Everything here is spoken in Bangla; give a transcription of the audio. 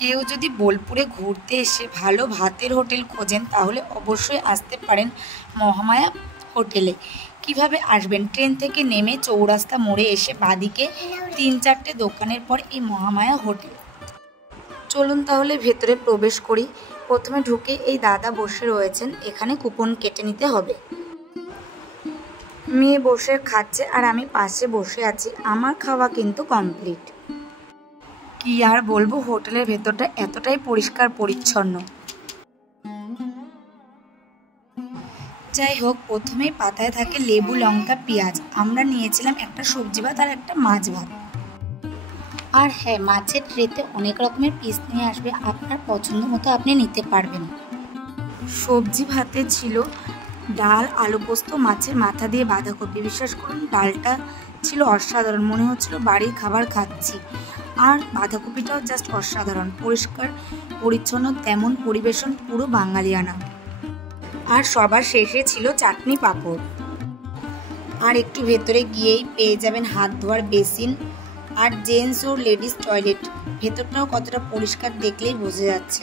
কেউ যদি বোলপুরে ঘুরতে এসে ভালো ভাতের হোটেল খোঁজেন তাহলে অবশ্যই আসতে পারেন মহামায়া হোটেলে। কিভাবে আসবেন? ট্রেন থেকে নেমে চৌরাস্তা মোড়ে এসে বাঁদিকে 3-4টে দোকানের পর এই মহামায়া হোটেল। চলুন তাহলে ভেতরে প্রবেশ করি। প্রথমে ঢুকে এই দাদা বসে রয়েছেন, এখানে কুপন কেটে নিতে হবে। মেয়ে বসে খাচ্ছে আর আমি পাশে বসে আছি। আমার খাওয়া কিন্তু কমপ্লিট। কি আর বলবো, হোটেলের ভেতরটা এতটাই পরিষ্কার পরিচ্ছন্ন। যাই হোক, প্রথমেই পাতায় থাকে লেবু, লঙ্কা, পেঁয়াজ। আমরা নিয়েছিলাম একটা সবজি ভাত আর একটা মাছ ভাত। আর হ্যাঁ, মাছের ট্রেতে অনেক রকমের পিস নিয়ে আসবে, আপনার পছন্দ মতো আপনি নিতে পারবেন। সবজি ভাতে ছিল ডাল, আলু পোস্ত, মাছের মাথা দিয়ে বাঁধাকপি। বিশ্বাস করুন, ডালটা ছিল অসাধারণ, মনে হচ্ছিল বাড়ির খাবার খাচ্ছি। আর বাঁধাকপিটাও জাস্ট অসাধারণ, পরিষ্কার পরিচ্ছন্ন, তেমন পরিবেশন পুরো বাঙালিয়ানা। আর সবার শেষে ছিল চাটনি, পাঁপড়। আর একটু ভেতরে গিয়েই পেয়ে যাবেন হাত ধোয়ার বেসিন আর জেন্টস ও লেডিস টয়লেট। ভেতরটাও কতটা পরিষ্কার দেখলেই বোঝা যাচ্ছে।